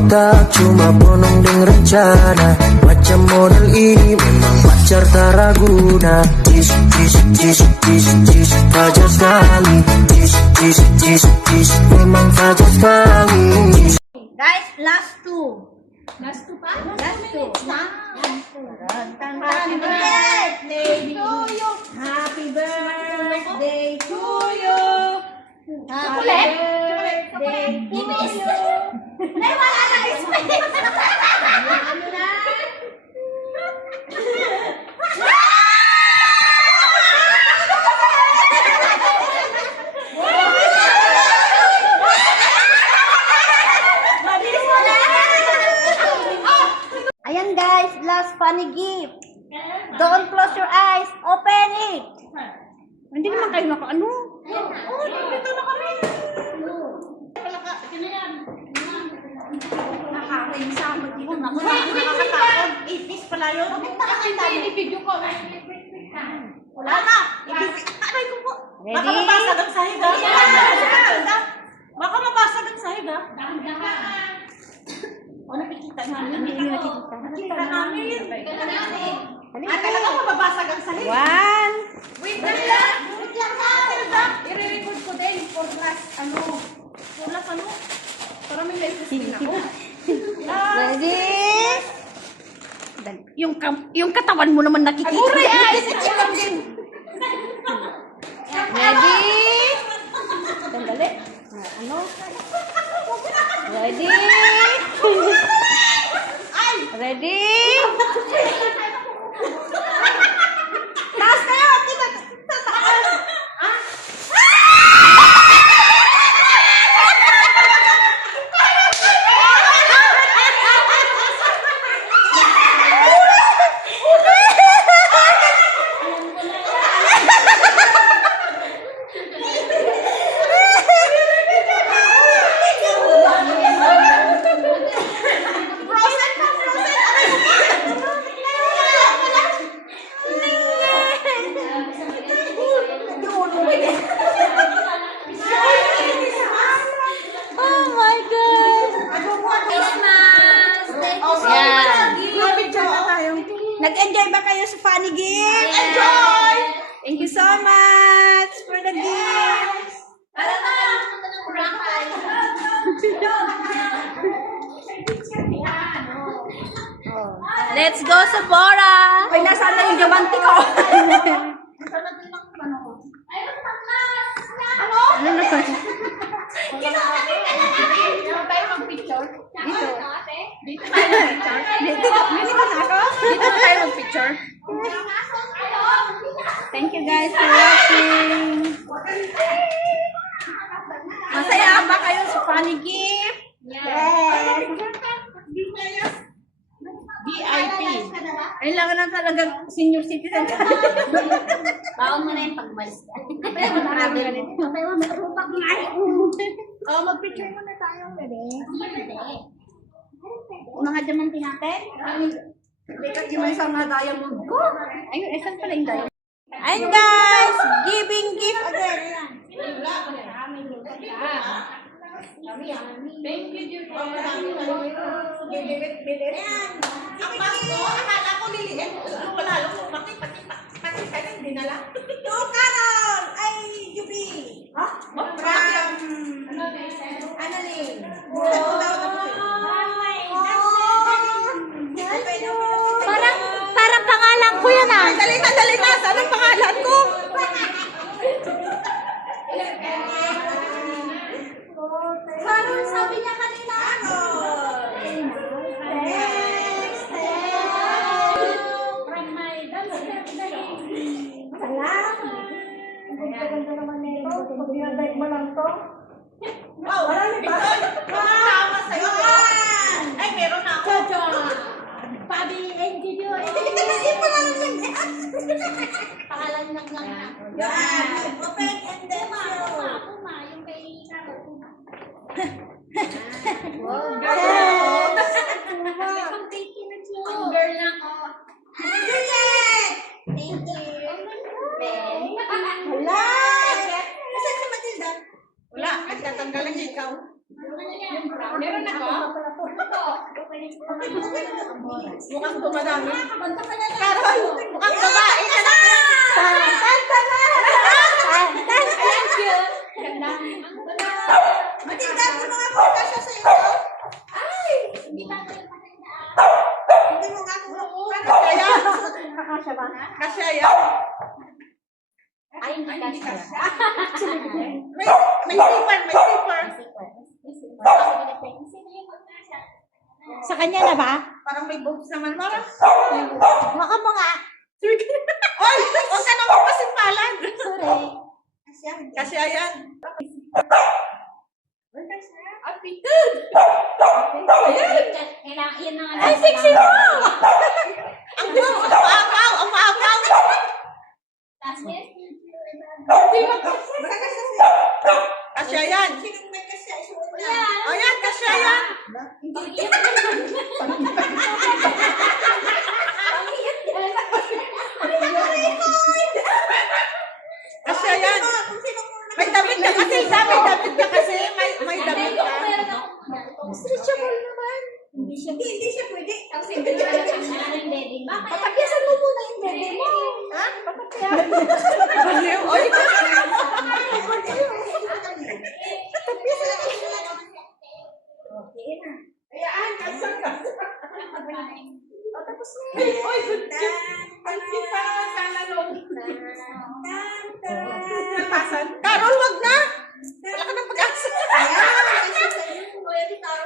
otak cuma bonong deng rencana. Macam model ini memang pacar tak raguna. Cis, cis, cis, cis, cis, fajar sekali. Cis, cis, cis, cis, memang fajar sekali. Guys, last two. Last two pa? Last two. Happy birthday to you. Happy birthday to you. Happy birthday to you. Nay, wala na space. Ano na? Ayan guys, last funny gift. Don't close your eyes, open it. Hindi naman kayo naka-ano. Oh, dito na kami. Nakakainsamot mo. Nakakatakot. Itis pala yun. Hindi, video ko. Wala na. Aray ko po. Baka mabasag ang sahig, ha? Baka mabasag ang sahig, ha? O, nakikita namin. Hindi nakikita. Nakita namin. Talaga mababasag ang sahig. One. Wait lang. Wait lang, ha? I-record ko din for last, last para may license din ako. Ready? Yung katawan mo naman nakikita. Aguray, ay! Ulam din. Ready? Sandali. Ano? Ready? Ready? Taas kayo! Tataas! Oh my God! Nag-enjoy ba kayo sa funny gift? Enjoy! Thank you so much for the gift. Let's go sa Bora! Ay, nasaan na yung diamante ko? Ano na ba? Dito na tayo mag-picture. Thank you guys for watching. Masaya ba kayo sa funny gift? Yes. VIP. Kailangan na talagang senior citizen. Baon mo na yung pagbalis. Mag-picture muna tayo. Mga diamante natin. Yung may isang mga diamond ko. Ayun, isan pala yung diamond. Ayun guys, giving gift again. Thank you, Judy. Ang pasto, akala ko liliit. Wala lang. Pati ka lang dinala. Yung karon ay Jubi. Ha? Ano ni? Parang pangalan ko yan ah. Dali na. Saan ang pangalan ko? Parang sabi niya kanina. From my dance step Ganda naman nito. Pag dinadike mo lang to. Wow, marami pa. Tama sa'yo. Ay, meron na ako. Pabi, engineer. Pangalan lang na. Open and then show. Yung kay girl lang ako. Juliet! Thank you. Wala! Nasaan si Matilda? Wala, nagtatanggal lang ikaw. Meron na Mukhang dumadami. Carol, mukhang babae ka na. Matindan mo mga buka siya sa iyo. Hindi mo nga kung kaya. Kakasya ba? Kasya yan. Ay, hindi kasya. May zipper. Sa kanya na ba? Parang may boobs naman, Mara. Baka mo nga. Oy, huwag ka naman pasimpalan. Sorry. Kasya yan. Ay, sexy mo! Ang boobs, ang maapaw. Kasya yan. O yan, kasya yan. Kasya yan. May damit ka kasi, may damit ka. Stretchable naman. Hindi siya pwede. Papagyasan mo muna yung bebe mo. Ha? Baliw. Oy, ayaan, kalsang ka. Oy, good job. Pansin pa naman sana noon. Carol, wag na. Wala ka ng pag-asa.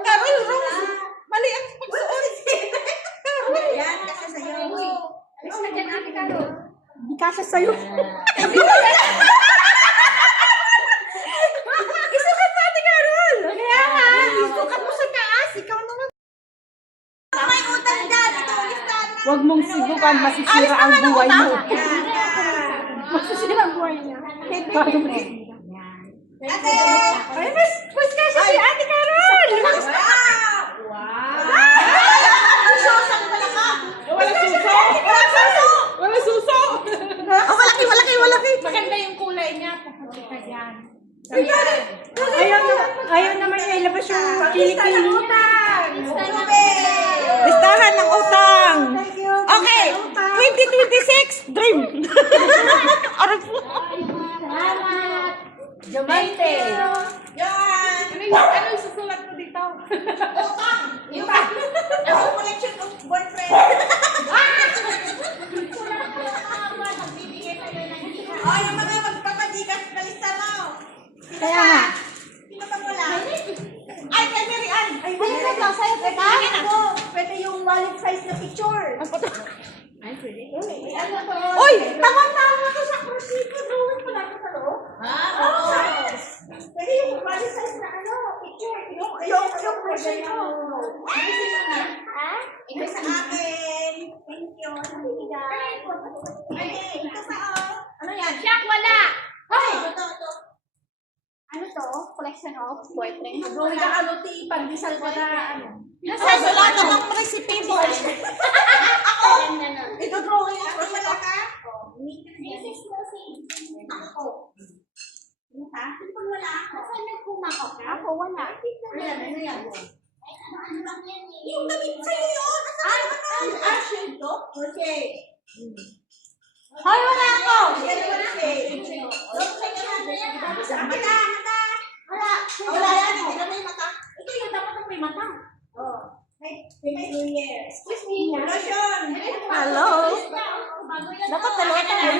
Carol, Rose. Mali ang pagsuot. Yan, kasi sa'yo. Hindi kasya sa'yo. Isukat sa ating Carol. Kaya nga. Isukat mo sa taas. Ikaw naman. May utang dyan. Ito, listahan na. Huwag mong sibukan, masisira ang buhay mo. Masisira ang buhay niya. Ate! Ay, mas kasya si Ate Carol! Wow! Susang pala ka. Wala suso! Oh, malaki. Maganda yung kulay niya. Papunta ka dyan. Ayaw naman niya ilabas yung kilikili. Listahan ng utang. Thank you. Okay, 2026, dream. Arap po. Salamat. Diamante. Yan. Ano yung susulat mo dito? Utang. Yung collection of boyfriend. Oh, yung mga magpapadikas na lista mo. Kaya nga. Sino ba wala? Ay, kay Mary Ann. Ay, teka lang, sa'yo, teka. Ako, pwede yung wallet size na picture. Ay, pwede. Ano to? Uy, tama to sa kursipo. Drawing pala ko sa loob. Oo. Pwede yung wallet size na ano, picture. Yung kursipo. Ha? Ito sa akin. Thank you. Nabibigay. Okay, ito pa oh. Ano yan? Siyak, wala! Ay! Ito. Ano to? Collection of boyfriend. Drawing ka ano, pandesal ko na ano. Nasaan Wala namang recipe mo. Ako, ito drawing ako. Wala ka? This is Lucy. Ako. Ano ka? Pag wala ako. Saan yung kumako ka? Ako, wala. Ano yan? Yung damit sa'yo yun. Shade to? Okay. Hoy, wala ako! Yan naman shade. Mata. Wala. Wala yan, hindi na may mata. Ito yung dapat ang may mata. Oh. Happy New Year. Excuse me. Lotion. Hello? Dapat dalawa tayo.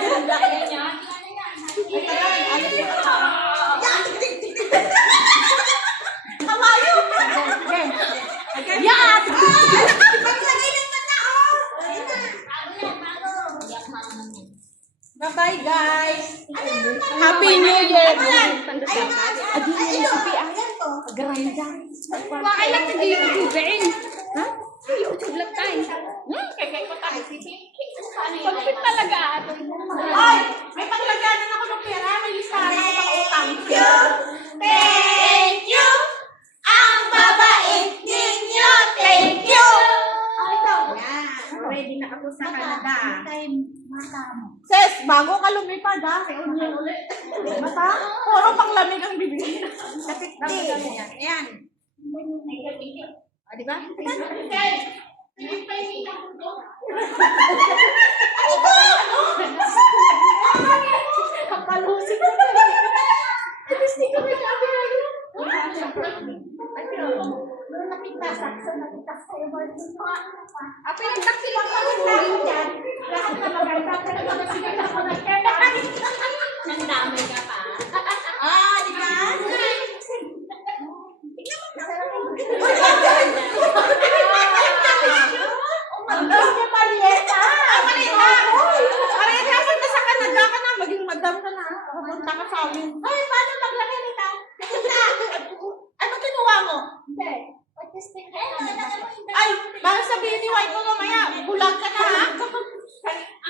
Kamayo. Yeah! Paglagay ng mata, oh. Ayun na. Bye-bye, guys. Happy New Year! Ayun to. Bakit lang hindi YouTube-in? Ha? YouTube lang tayo. Kaya ko tayo si Pinky. Pagpit talaga. Ay, may paglagyanan ako ng pera. May listahan ako pang utang. Thank you. Ang babait ninyo. Thank you. Yan. Ready na ako sa Canada. Ses, bago ka lumipad ha. Reunion ulit. Mata? Puro pang lamig ang bibigyan. Sa 50. Yan. di ba? Kapalusin ko na. Hindi ko na sabi na yun. Nung nakita sa Apa yung taxi lang kami sa dyan? Lahat na maganda. Pero magsigal ako na siya. Nang dami ka pa. Ah, di ba? Ang niya Marieta. Marieta, punta sa Canada ka na. Maging madam ka na. Pupunta ka sa amin. Ay, paano maglaki nito? Ano kinuha mo? Hindi. Autistic ka. Ay, baka sabihin ni White mo mamaya, bulag ka na ha?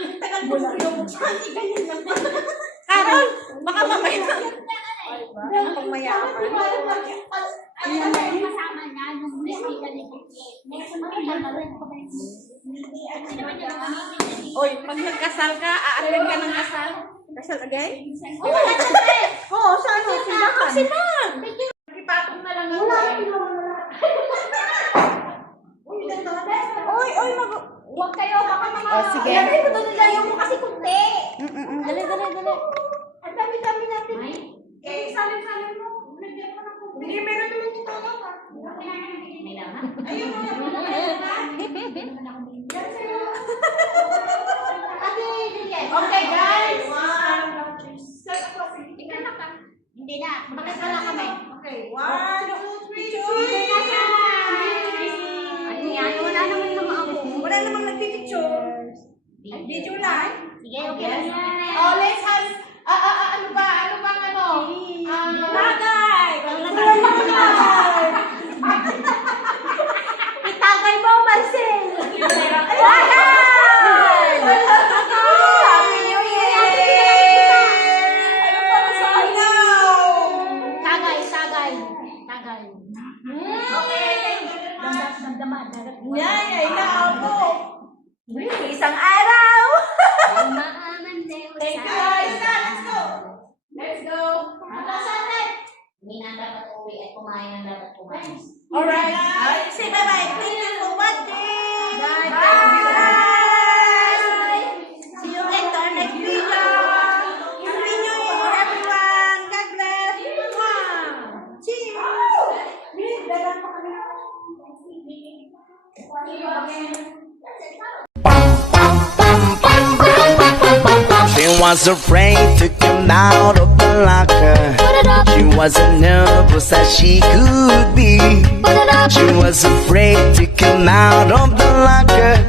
Ang tagal mo yung hindi ganyan lang. Carol, baka mamaya. Ako mayaman. Kasama niya nung hindi ka Oy, pag nagkasal ka, aaral ka ng kasal. Kasal again? Oo, saan mo? Sindahan. Sindahan. Ipatong na lang ako. Oy, Huwag kayo, baka mga... Oh, sige. Dali mo doon nilayo mo kasi kunti. Dali. Ang dami-dami natin. Eh, salin-salin mo. Lagyan mo ng kunti. Hindi, meron naman dito lang ha. Ayun mo na. Ate, Lilian. Okay, guys. Hindi na. Bakit wala kami? Okay, 1, 2, 3, Wala naman naman ako. Wala namang nagpipicture. Video lang. Sige, okay lang yan. Oh, let's have... ano ba? Ano bang ano? Tagay! Itagay mo, Marcel! Happy New Year! Ano pa na sa Tagay. Damdaman. Yay, ako. Isang araw. Thank you, guys. Let's go! Let's go! Hindi na dapat uwi at kumain na dapat kumain. Alright. Say bye-bye. Thank you for watching. Bye. See you at our next video. Happy New Year, everyone. God bless. She was afraid to come out of the locker. She wasn't nervous as she could be. She was afraid to come out of the locker.